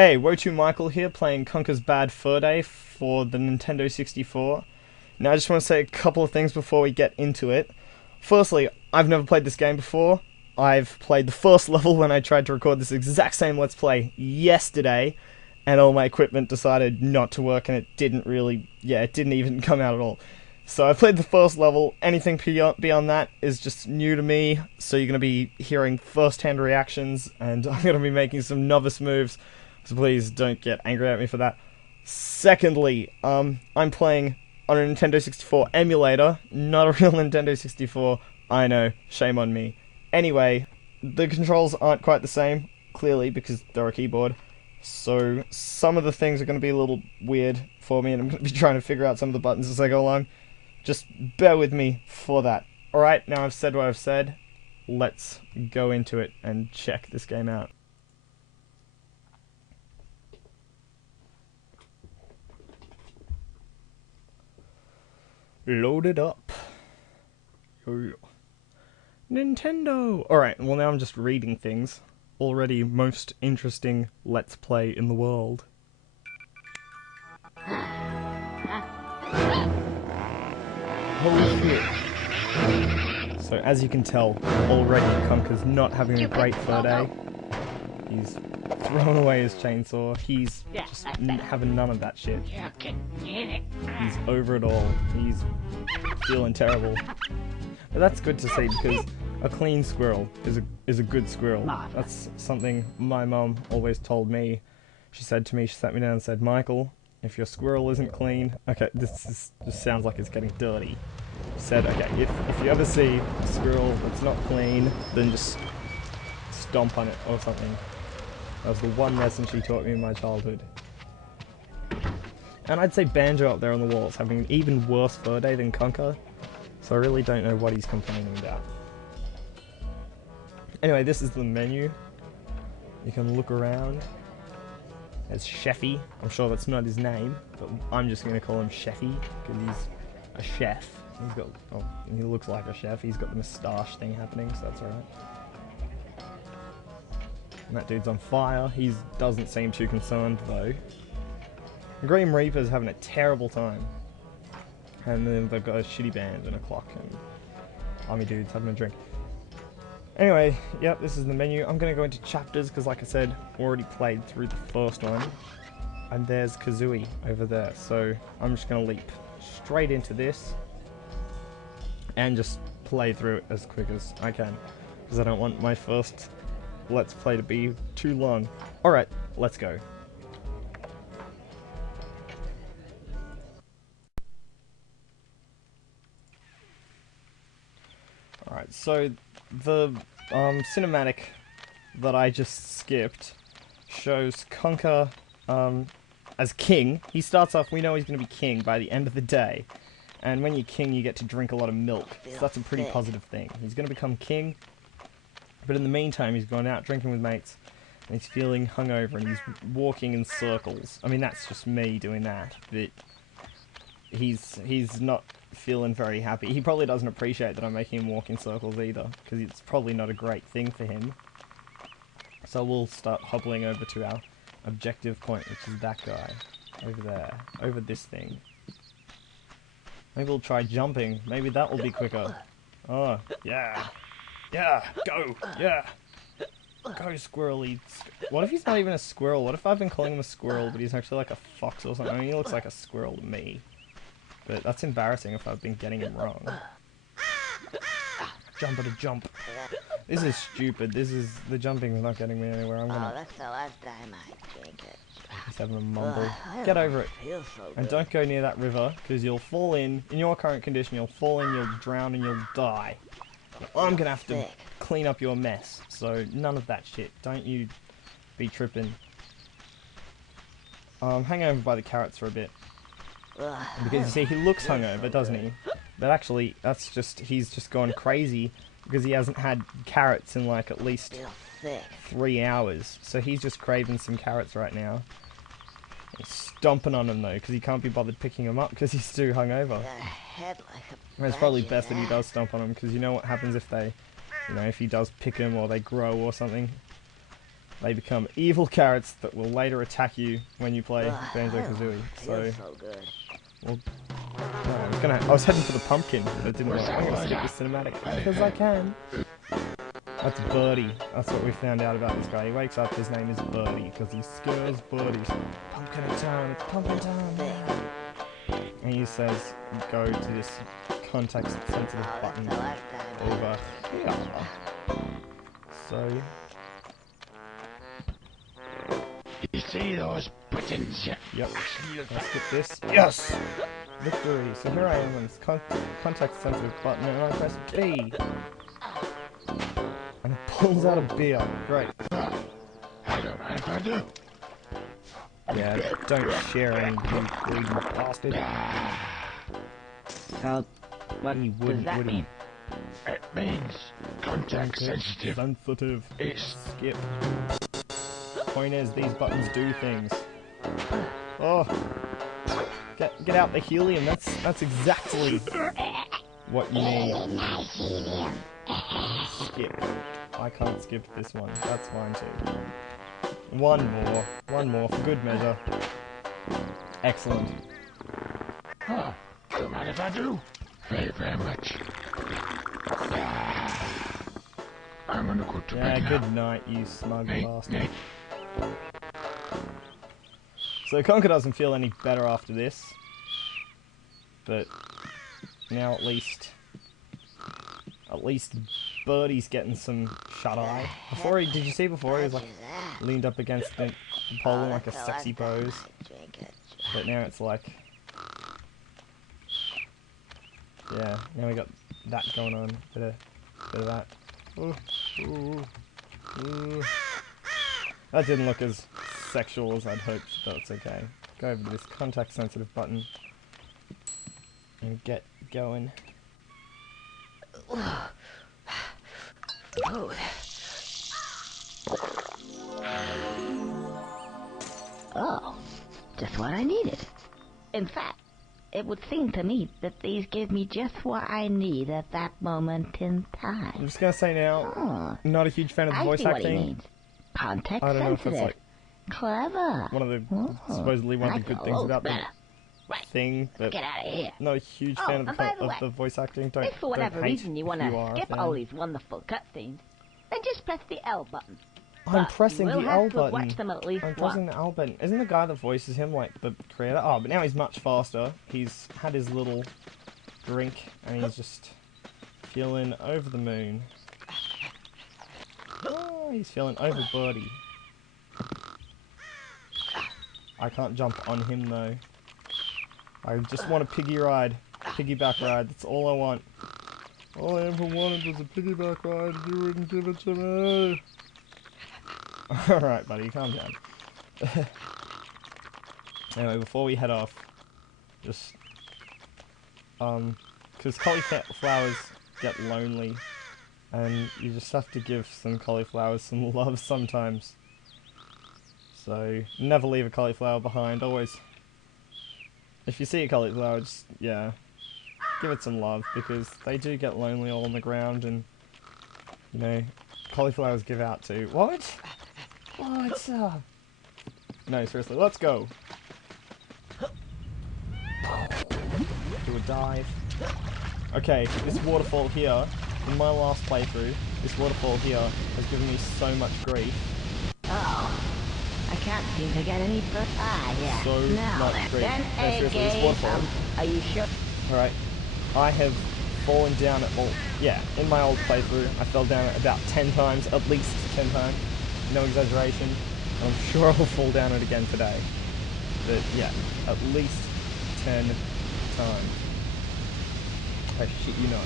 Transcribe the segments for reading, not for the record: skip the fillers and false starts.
Hey, Wotu Michael here, playing Conker's Bad Fur Day for the Nintendo 64. Now, I just want to say a couple of things before we get into it. Firstly, I've never played this game before. I've played the first level when I tried to record this exact same Let's Play yesterday, and all my equipment decided not to work, and it didn't even come out at all. So I played the first level. Anything beyond that is just new to me, so you're going to be hearing first-hand reactions, and I'm going to be making some novice moves. So please don't get angry at me for that. Secondly, I'm playing on a Nintendo 64 emulator, not a real Nintendo 64. I know, shame on me. Anyway, the controls aren't quite the same, clearly, because they're a keyboard. So some of the things are going to be a little weird for me, and I'm going to be trying to figure out some of the buttons as I go along. Just bear with me for that. Alright, now I've said what I've said. Let's go into it and check this game out. Load it up. Nintendo! Alright, well now I'm just reading things. Already most interesting Let's Play in the world. Holy shit. So as you can tell, already Conker's not having a great fur day. He's throwing away his chainsaw. He's just having none of that shit. He's over it all. He's feeling terrible. But that's good to see, because a clean squirrel is a good squirrel. That's something my mum always told me. She sat me down and said, Michael, if your squirrel isn't clean... Okay, this sounds like it's getting dirty. She said, okay, if you ever see a squirrel that's not clean, then just stomp on it or something. That was the one lesson she taught me in my childhood. And I'd say Banjo up there on the wall is having an even worse fur day than Conker, so I really don't know what he's complaining about. Anyway, this is the menu. You can look around. There's Chefy. I'm sure that's not his name, but I'm just going to call him Chefy, because he's a chef. He looks like a chef. He's got the moustache thing happening, so that's alright. And that dude's on fire. He doesn't seem too concerned, though. Grim Reaper's having a terrible time. And then they've got a shitty band and a clock, and army dude's having a drink. Anyway, yep, this is the menu. I'm going to go into chapters, because like I said, already played through the first one. And there's Kazooie over there, so I'm just going to leap straight into this. And just play through it as quick as I can, because I don't want my first Let's Play to be too long. Alright, let's go. Alright, so the cinematic that I just skipped shows Conker as king. He starts off, we know he's going to be king by the end of the day. And when you're king, you get to drink a lot of milk. So that's a pretty positive thing. He's going to become king. But in the meantime, he's gone out drinking with mates, and he's feeling hungover, and he's walking in circles. I mean, that's just me doing that, but he's not feeling very happy. He probably doesn't appreciate that I'm making him walk in circles either, because it's probably not a great thing for him. So we'll start hobbling over to our objective point, which is that guy, over there, over this thing. Maybe we'll try jumping. Maybe that will be quicker. Oh, yeah. Yeah, go! Yeah! Go, squirrely. What if he's not even a squirrel? What if I've been calling him a squirrel, but he's actually like a fox or something? I mean, he looks like a squirrel to me. But that's embarrassing if I've been getting him wrong. Jump at a jump. This is stupid. The jumping's not getting me anywhere. I'm gonna... Oh, that's the last time I drink it. He's having a mumble. Get over it. And don't go near that river, because you'll fall in your current condition, you'll fall in, you'll drown, and you'll die. I'm gonna have to clean up your mess, so none of that shit. Don't you be tripping. Hang over by the carrots for a bit. Because you see, he looks hungover, doesn't he? But actually, he's just gone crazy, because he hasn't had carrots in like at least 3 hours. So he's just craving some carrots right now. He's stomping on them though, because he can't be bothered picking them up, because he's too hungover. It's probably best that he does stomp on them, because you know what happens if they, if he does pick them or they grow or something. they become evil carrots that will later attack you when you play Banjo-Kazooie. So, Feels so good. well, no, I was heading for the pumpkin, but it didn't work. I'm gonna skip the cinematic because I can. That's Birdie. That's what we found out about this guy. He wakes up, his name is Birdie because he scares birdies. Pumpkin time, it's pumpkin time. And he says, go to this context-sensitive button over here. So, You see those buttons? yep. Let's skip this. Yes! Victory! So here I am on this context-sensitive button, and I press B. And it pulls out a beer. Great. I don't mind if I do. Yeah, don't share any, you greedy bastard. So, what He does wouldn't, that would he? mean? It means contact sensitive. Sensitive. It's Skip. Point is, these buttons do things. Oh, get out the helium. That's exactly what you need. Skip. I can't skip this one. That's fine too. One more for good measure. Excellent. oh, don't mind if I do. Very, very much. I'm gonna go to Yeah, bed now. good night, you smug Night, bastard. night. So Conker doesn't feel any better after this, but now at least Birdie's getting some shut eye. Before he, did you see before he was like leaned up against the pole in like a sexy pose, Drink it. but now it's like, yeah, now we got that going on, bit of that. Ooh, ooh, ooh. That didn't look as sexual as I'd hoped, but it's okay. Go over to this contact sensitive button and get going. Oh, just what I needed. In fact, it would seem to me that these give me just what I need at that moment in I'm time. just gonna say now, Oh, not a huge fan of the I voice see what he acting. means. Context I don't know if that's sensitive. like Clever. one of the Oh, supposedly one of I the good feel things loads about the better. Right, thing, but get out of here. not a huge Oh, fan of and by the way, the voice acting. Don't If for whatever don't hate reason you if want you are to a skip fan. all these wonderful cutscenes, then just press the L button. I'm But pressing you will the have L to button. watch them at least I'm pressing once. the L button. Isn't the guy that voices him like the creator? Oh, but now he's much faster. He's had his little drink and he's just feeling over the moon. Oh, he's feeling over Birdie. I can't jump on him though. I just want a piggyback ride. That's all I want. All I ever wanted was a piggyback ride. You wouldn't give it to me. Alright, buddy, calm down. Anyway, before we head off, just, because cauliflowers get lonely, and you just have to give some cauliflowers some love sometimes. So, never leave a cauliflower behind, always. If you see a cauliflower, just, yeah, give it some love, because they do get lonely all on the ground, and, you know, cauliflowers give out too. What? What? No, seriously, let's go. Do a dive. Okay, this waterfall here, in my last playthrough, this waterfall here has given me so much grief. Oh, I can't seem to get any further. Ah, yeah. So now much then, grief. then No, seriously, this waterfall. are you sure? Alright, I have fallen down at, well, yeah, in my old playthrough, I fell down it about 10 times, at least 10 times. No exaggeration. And I'm sure I'll fall down it again today. But yeah, at least 10 times. I shit you not.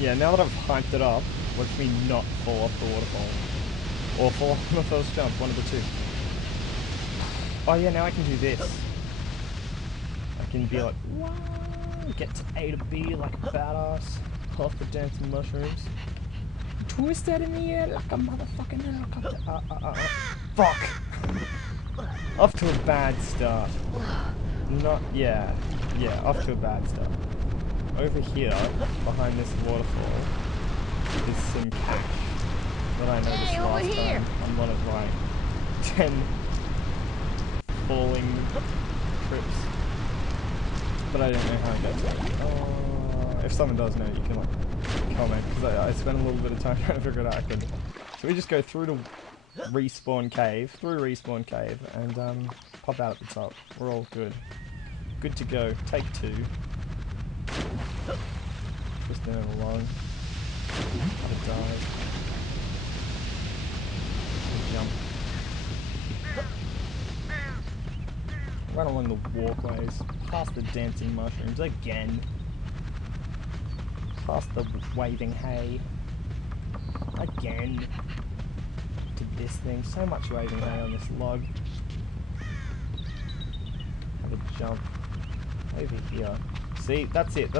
Yeah, now that I've hyped it up, watch me not fall off the waterfall. Or fall off on the first jump, one of the two. Oh yeah, now I can do this. I can be like, wow, get to A to B like a badass, puff the dancing mushrooms, twist that in the air like a motherfucking helicopter. Fuck! Off to a bad start. Yeah, off to a bad start. Over here, behind this waterfall, is some cash. that I noticed Hey, over last here. time on one of my 10 falling trips. But I don't know how it goes. If someone does know, you can like comment, because I spent a little bit of time trying to figure it out. I couldn't. So we just go through the respawn cave, and pop out at the top. We're all good. Good to go. Take 2. Just doing it along. Gotta dive. Jump. Run along the walkways. Past the dancing mushrooms again. Past the waving hay. Again. To this thing. So much waving hay on this log. Have a jump. Over here. See, that's it.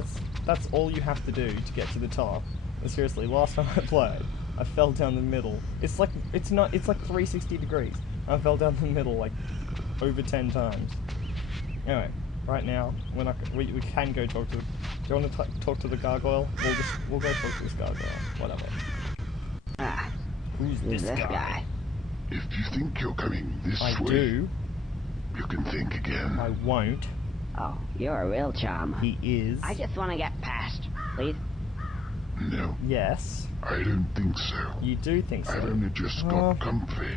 That's all you have to do to get to the top. And seriously, last time I played, I fell down the middle. It's like 360 degrees. I fell down the middle like over 10 times. Anyway, right now we can go talk to the. Do you want to talk to the gargoyle? We'll go talk to this gargoyle. Whatever. Ah, Who's who's this this guy? guy? If you think you're coming this I way, do. you can think again. I won't. Oh, you're a real charmer. He is. I just want to get past, please. No, Yes. I don't think so. You do think so. I've only just got comfy.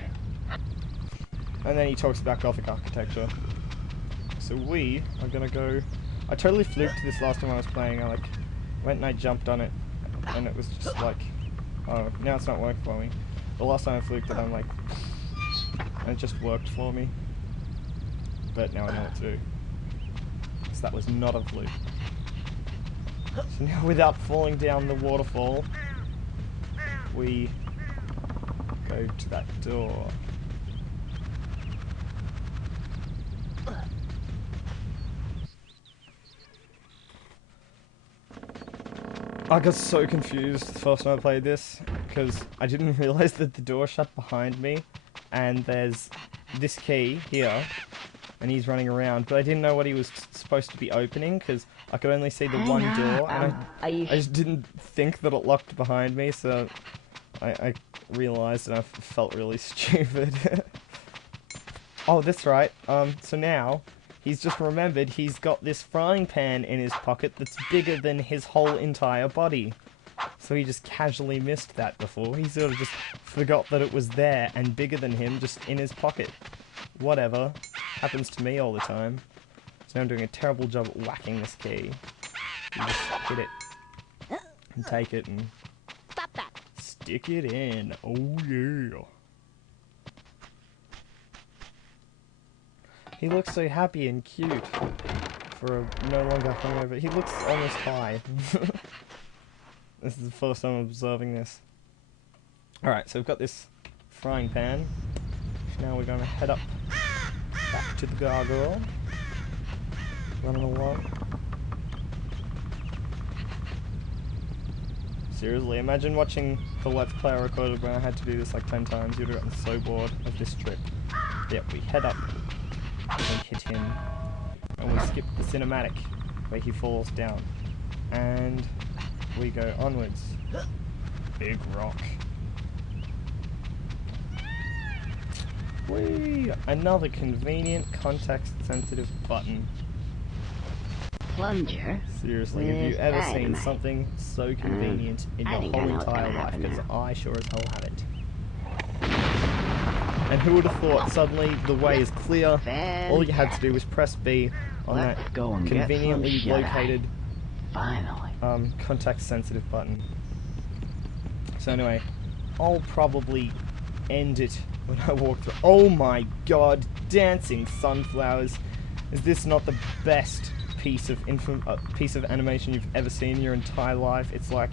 And then he talks about Gothic architecture. So we are gonna go. I totally fluked this last time I was playing. I like went and I jumped on it, and it was just like, oh, now it's not working for me. The last time I fluked it, I'm like, and it just worked for me. But now I know what to do. So that was not a fluke. So now, without falling down the waterfall, we go to that door. I got so confused the first time I played this, because I didn't realise that the door shut behind me, and there's this key here, and he's running around, but I didn't know what he was supposed to be opening, because I could only see the Hang one on, door, and are you I just didn't think that it locked behind me, so I realised and I felt really stupid. Oh, that's right. So now, he's just remembered he's got this frying pan in his pocket that's bigger than his whole entire body. So he just casually missed that before. He sort of just forgot that it was there and bigger than him, just in his pocket. Whatever. Happens to me all the time. So now I'm doing a terrible job at whacking this key. You just hit it. And take it and Stop that. stick it in. Oh yeah. He looks so happy and cute for a no longer hungover. He looks almost high. This is the first time I'm observing this. Alright, so we've got this frying pan. Now we're going to head up back to the gargoyle. Running along. Seriously, imagine watching the Let's Play I recorded when I had to do this like 10 times. You'd have gotten so bored of this trip. Yep, we head up. And hit him, and we skip the cinematic where he falls down, and we go onwards. Big rock. Whee! Another convenient context-sensitive button. plunger? Seriously, have you With ever seen dynamite. something so convenient in I your think I whole know what's entire gonna life? happen Because now. I sure as hell haven't. And who would have thought suddenly the way is clear? All you had to do was press B on Let's that go and get some conveniently shut-eye. located Finally. context-sensitive button. So anyway, I'll probably end it when I walk through. Oh my god, dancing sunflowers! Is this not the best piece of animation you've ever seen in your entire life? It's like,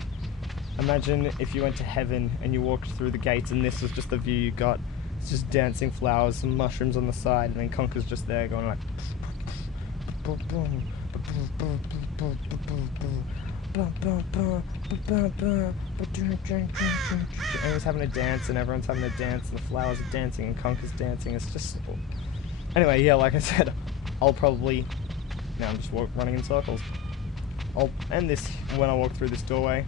imagine if you went to heaven and you walked through the gates and this was just the view you got. It's just dancing flowers, some mushrooms on the side, and then Conker's just there going like. And he's having a dance, and everyone's having a dance, and the flowers are dancing, and Conker's dancing. It's just. Anyway, yeah, like I said, I'll probably. Now I'm just running in circles. I'll end this when I walk through this doorway.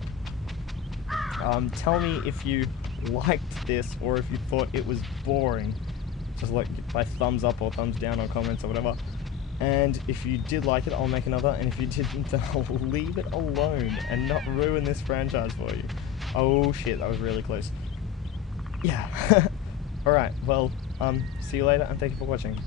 Tell me if you liked this or if you thought it was boring. Just like by thumbs up or thumbs down or comments or whatever. And if you did like it, I'll make another, and if you didn't, then I'll leave it alone and not ruin this franchise for you. Oh shit, that was really close. Yeah. Alright, well, see you later, and thank you for watching.